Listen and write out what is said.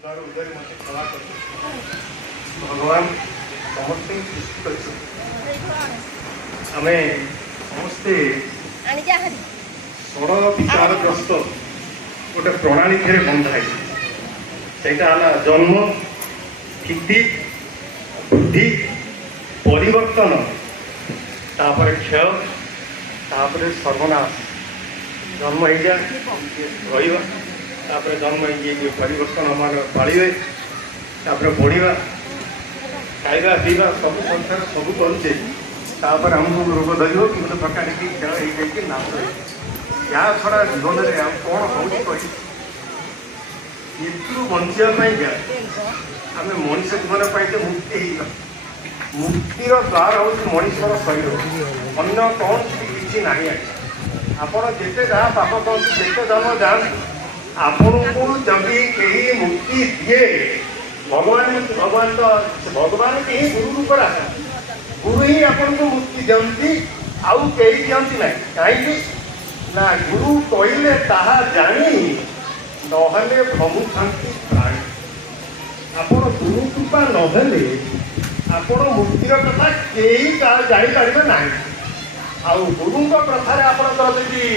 सुंदर उदय मत कला कर भगवान समस्त सृष्टि कर समस्ते षड़ विचारग्रस्त गोटे प्रणाली थे बंधाई से जन्म स्थिति बुद्धि परिवर्तन तापर क्षय तापर सर्वनाश जन्म हो जा रहा जन्म ये परिवर्तन हमारे पालिबे बढ़िया खाଇବା पीवा सब संसार सब करुचे आमको रोग धर कि गोटे प्रकार की खेल हो जाए नाश या छड़ा जीवन में कौन हो बचापी आम मनीष जीवन पाई मुक्ति मुक्तिर द्वार हूँ मनीषर शरीर अन्य कौन किसी ना आपड़ जिते जहाँ पाप करते जिते जन्म जाए आपण को जब कहीं मुक्ति दिए भगवान भगवान तो भगवान के ही गुरु रूप आसा गुरु ही आपन को मुक्ति दियंती आउ कहीं दियंती ना कहीं ना गुरु कहले ताहा जानी नहले प्रभु शांति प्राणी आपण गुरु कृपा नहेले आपण मुक्तिर कथा कहीं जानी पारे ना आउ गुरु कथा आपणकर यदि